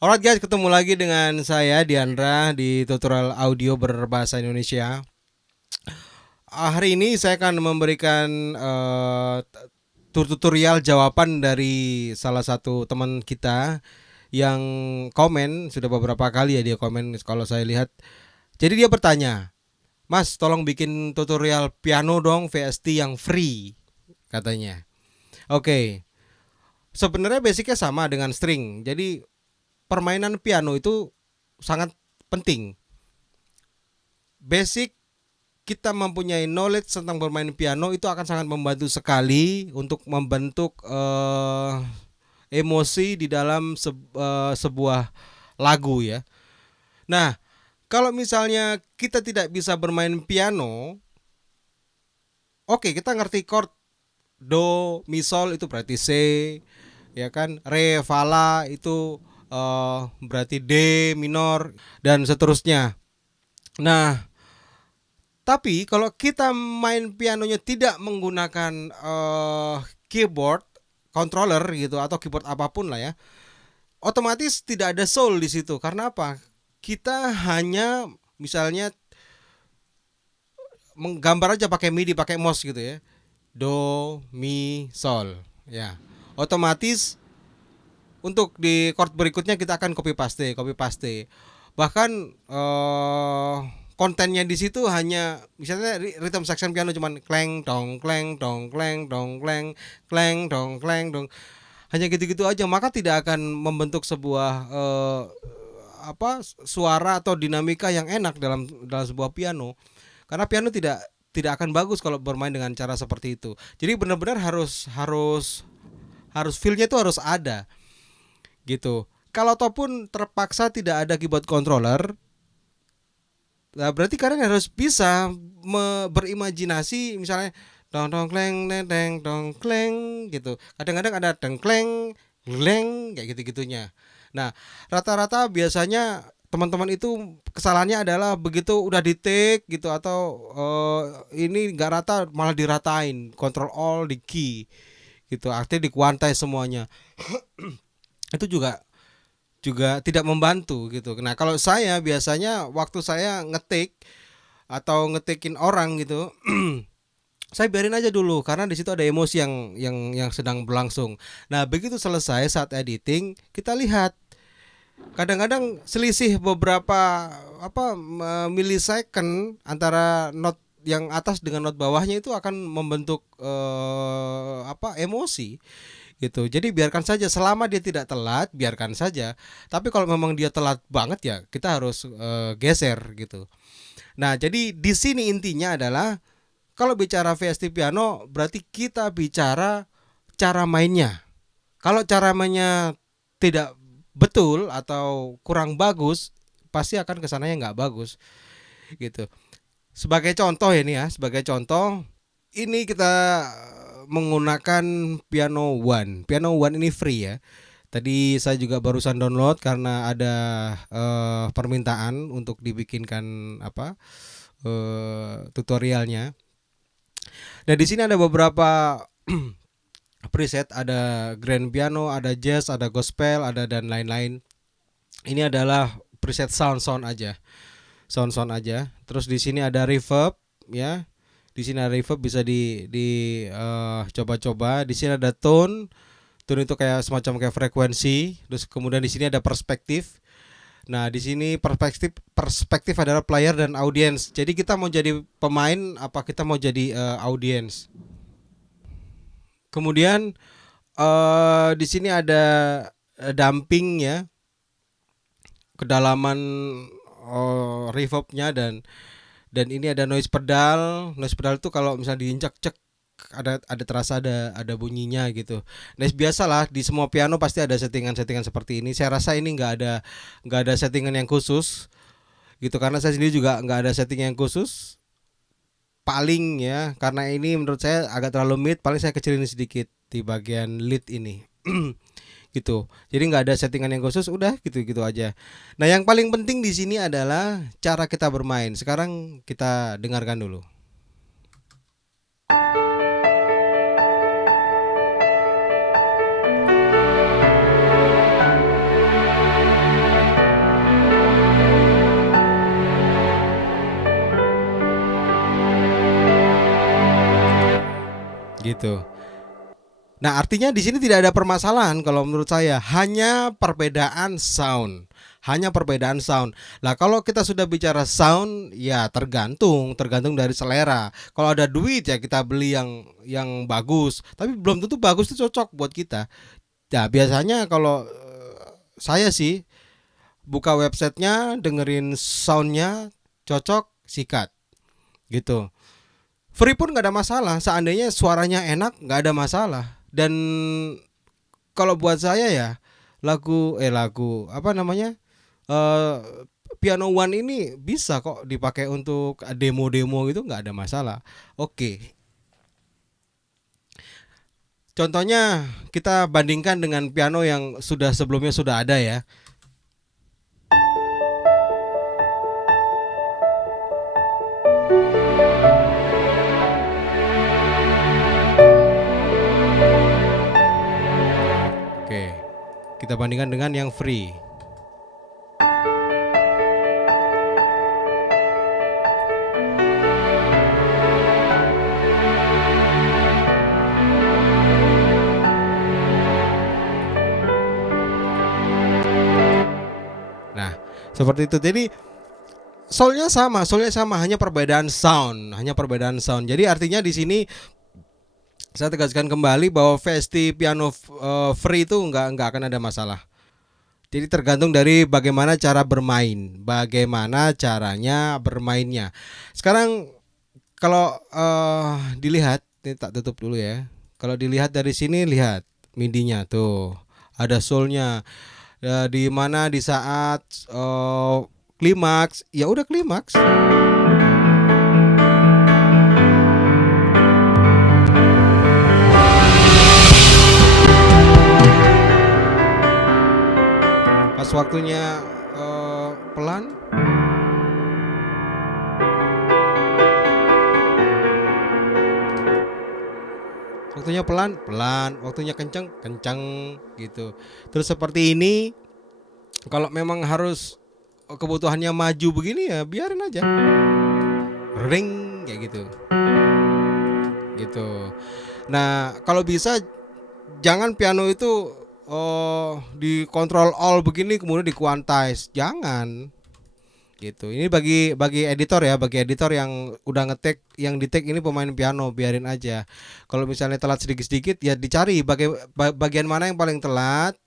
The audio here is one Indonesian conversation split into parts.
Alright guys, ketemu lagi dengan saya Diandra di tutorial audio berbahasa Indonesia. Hari ini saya akan memberikan tutorial jawaban dari salah satu teman kita yang komen sudah beberapa kali ya dia komen kalau saya lihat. Jadi dia bertanya, Mas, tolong bikin tutorial piano dong VST yang free katanya. Oke, sebenarnya basicnya sama dengan string. Jadi permainan piano itu sangat penting. Basic kita mempunyai knowledge tentang bermain piano itu akan sangat membantu sekali untuk membentuk emosi di dalam sebuah lagu ya. Nah, kalau misalnya kita tidak bisa bermain piano, oke, kita ngerti chord do, mi, sol itu berarti C, ya kan? Re, fa, la itu berarti D minor dan seterusnya. Nah, tapi kalau kita main pianonya tidak menggunakan keyboard, controller gitu atau keyboard apapun lah ya, otomatis tidak ada soul di situ. Karena apa? Kita hanya misalnya menggambar aja pakai MIDI, pakai mouse gitu ya. Do, mi, sol. Ya. Otomatis untuk di chord berikutnya kita akan copy paste, copy paste. Bahkan kontennya di situ hanya misalnya rhythm section piano cuman kleng dong kleng dong kleng dong kleng kleng dong kleng dong, hanya gitu-gitu aja, maka tidak akan membentuk sebuah suara atau dinamika yang enak dalam dalam sebuah piano, karena piano tidak akan bagus kalau bermain dengan cara seperti itu. Jadi benar-benar harus feelnya itu harus ada gitu. Kalau ataupun terpaksa tidak ada keyboard controller, nah berarti kalian harus bisa berimajinasi misalnya dong dong kleng deng deng dong kleng gitu. Kadang-kadang ada deng kleng gleng kayak gitu-gitunya. Nah, rata-rata biasanya teman-teman itu kesalahannya adalah begitu udah di take gitu atau ini nggak rata malah diratain, control all di key gitu. Artinya dikuantai semuanya. Itu juga juga tidak membantu gitu. Nah, kalau saya biasanya waktu saya ngetik atau ngetikin orang gitu, saya biarin aja dulu karena di situ ada emosi yang sedang berlangsung. Nah, begitu selesai saat editing, kita lihat kadang-kadang selisih beberapa millisecond antara not yang atas dengan not bawahnya itu akan membentuk emosi gitu. Jadi biarkan saja selama dia tidak telat, biarkan saja. Tapi kalau memang dia telat banget ya kita harus geser gitu. Nah, jadi di sini intinya adalah kalau bicara VST piano berarti kita bicara cara mainnya. Kalau cara mainnya tidak betul atau kurang bagus, pasti akan kesananya nggak bagus gitu. Sebagai contoh ini ya, sebagai contoh ini kita menggunakan Piano One. Piano One ini free ya. Tadi saya juga barusan download karena ada permintaan untuk dibikinkan tutorialnya. Nah, di sini ada beberapa preset, ada grand piano, ada jazz, ada gospel, ada dan lain-lain. Ini adalah preset sound aja. Sound aja. Terus di sini ada reverb ya. Di sini ada reverb bisa coba-coba. Di sini ada tone. Tone itu kayak semacam kayak frekuensi. Terus kemudian di sini ada perspektif. Nah, di sini perspektif adalah player dan audience. Jadi kita mau jadi pemain apa kita mau jadi audience. Kemudian di sini ada damping ya, kedalaman reverbnya dan ini ada noise pedal. Noise pedal itu kalau misalnya diinjak cek ada terasa ada bunyinya gitu. Nah, biasalah di semua piano pasti ada settingan-settingan seperti ini. Saya rasa ini nggak ada settingan yang khusus gitu karena saya sendiri juga nggak ada setting yang khusus. Paling ya karena ini menurut saya agak terlalu mid, paling saya kecilin sedikit di bagian lead ini. Gitu. Jadi nggak ada settingan yang khusus, udah gitu-gitu aja. Nah, yang paling penting di sini adalah cara kita bermain. Sekarang kita dengarkan dulu. gitu. Nah, artinya di sini tidak ada permasalahan kalau menurut saya, hanya perbedaan sound. Hanya perbedaan sound. Lah kalau kita sudah bicara sound, ya tergantung dari selera. Kalau ada duit ya kita beli yang bagus, tapi belum tentu bagus itu cocok buat kita. Nah, biasanya kalau saya sih buka websitenya, dengerin soundnya cocok, sikat gitu. Free pun nggak ada masalah, seandainya suaranya enak nggak ada masalah. Dan kalau buat saya ya lagu apa namanya, eh Piano One ini bisa kok dipakai untuk demo-demo gitu, nggak ada masalah. Oke, contohnya kita bandingkan dengan piano yang sebelumnya sudah ada ya. Oke, kita bandingkan dengan yang free. Nah, seperti itu. Jadi soalnya sama, hanya perbedaan sound. Jadi artinya di sini saya tegaskan kembali bahwa Festi Piano Free itu nggak akan ada masalah. Jadi tergantung dari bagaimana cara bermain, bagaimana caranya bermainnya. Sekarang kalau dilihat, ini tak tutup dulu ya. Kalau dilihat dari sini, lihat midinya tuh, ada soulnya. Ya, di mana di saat klimaks, ya udah klimaks. Pas waktunya pelan, waktunya pelan, pelan, waktunya kenceng, kenceng gitu. Terus seperti ini, kalau memang harus kebutuhannya maju begini ya biarin aja. Ring kayak gitu. Gitu. Nah, kalau bisa jangan piano itu dikontrol all begini kemudian di quantize. Jangan. Gitu. Ini bagi editor ya, bagi editor yang udah ngetek, yang di take ini pemain piano, biarin aja. Kalau misalnya telat sedikit-sedikit ya dicari bagian mana yang paling telat,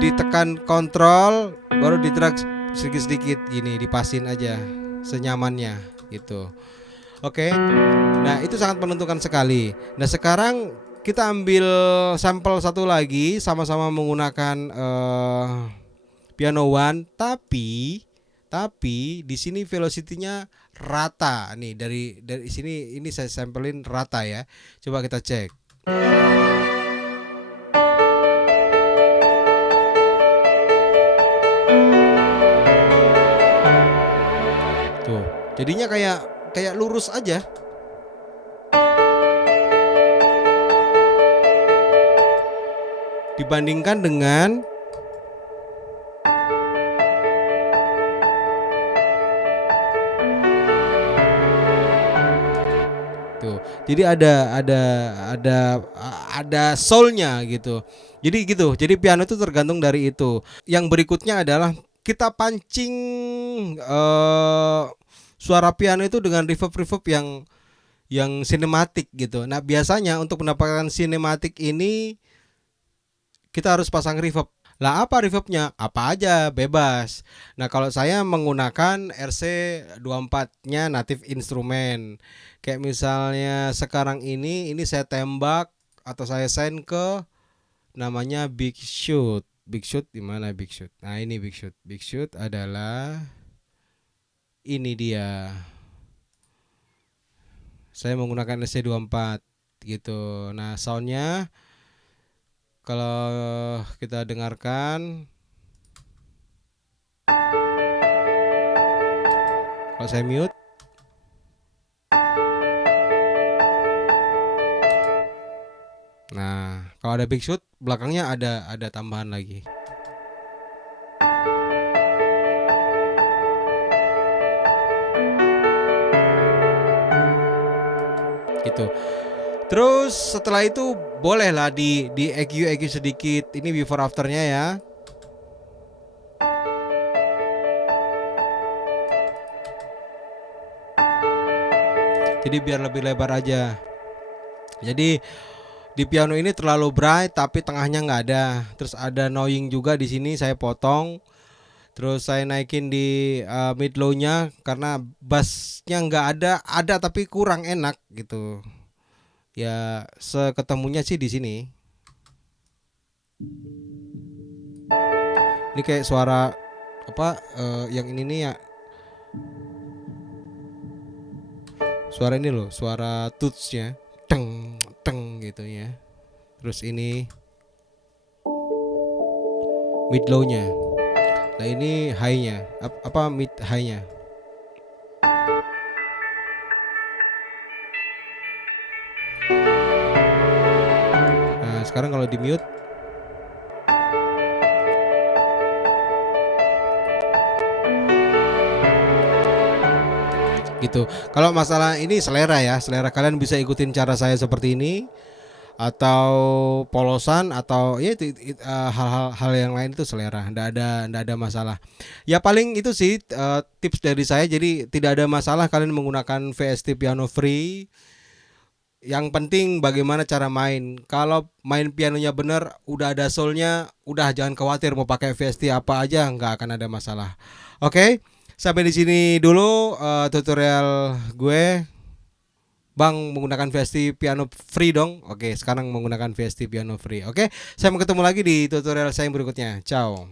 ditekan kontrol, baru di drag sedikit-sedikit gini, dipasin aja senyamannya gitu. Oke. Nah, itu sangat menentukan sekali. Nah, sekarang kita ambil sampel satu lagi sama-sama menggunakan Piano One, tapi di sini velocity-nya rata nih, dari sini ini saya sampelin rata ya. Coba kita cek. Tuh, jadinya kayak lurus aja. Dibandingkan dengan tuh. Jadi ada soulnya gitu. Jadi gitu. Jadi piano itu tergantung dari itu. Yang berikutnya adalah kita pancing suara piano itu dengan reverb yang sinematik gitu. Nah, biasanya untuk mendapatkan sinematik ini kita harus pasang reverb. Lah apa reverbnya? Apa aja, bebas. Nah, kalau saya menggunakan RC24-nya Native Instrument. Kayak misalnya sekarang ini saya tembak atau saya send ke namanya Big Shoot. Big Shoot di mana Big Shoot? Nah, ini Big Shoot. Big Shoot adalah ini dia. Saya menggunakan RC24 gitu. Nah, soundnya kalau kita dengarkan, kalau saya mute, nah kalau ada big shoot belakangnya ada tambahan lagi. Gitu. Terus setelah itu bolehlah di EQ sedikit. Ini before afternya ya. Jadi biar lebih lebar aja. Jadi di piano ini terlalu bright tapi tengahnya nggak ada. Terus ada annoying juga di sini, saya potong. Terus saya naikin di mid low-nya karena bassnya nggak ada tapi kurang enak gitu. Ya seketemunya sih di sini. Ini kayak suara apa yang ini nih ya. Suara ini loh, suara tutsnya. Teng teng gitu ya. Terus ini mid low-nya. Nah ini high-nya, apa mid high-nya. Nah sekarang kalau di mute gitu. Kalau masalah ini selera ya, selera kalian bisa ikutin cara saya seperti ini atau polosan atau ya hal-hal yang lain itu selera, ndak ada masalah. Ya paling itu sih tips dari saya. Jadi tidak ada masalah kalian menggunakan VST Piano Free. Yang penting bagaimana cara main. Kalau main pianonya bener, udah ada soulnya, udah jangan khawatir mau pakai VST apa aja nggak akan ada masalah. Oke, sampai di sini dulu tutorial gue. Bang menggunakan VST Piano Free dong. Oke, sekarang menggunakan VST Piano Free. Oke, saya mau ketemu lagi di tutorial saya yang berikutnya. Ciao.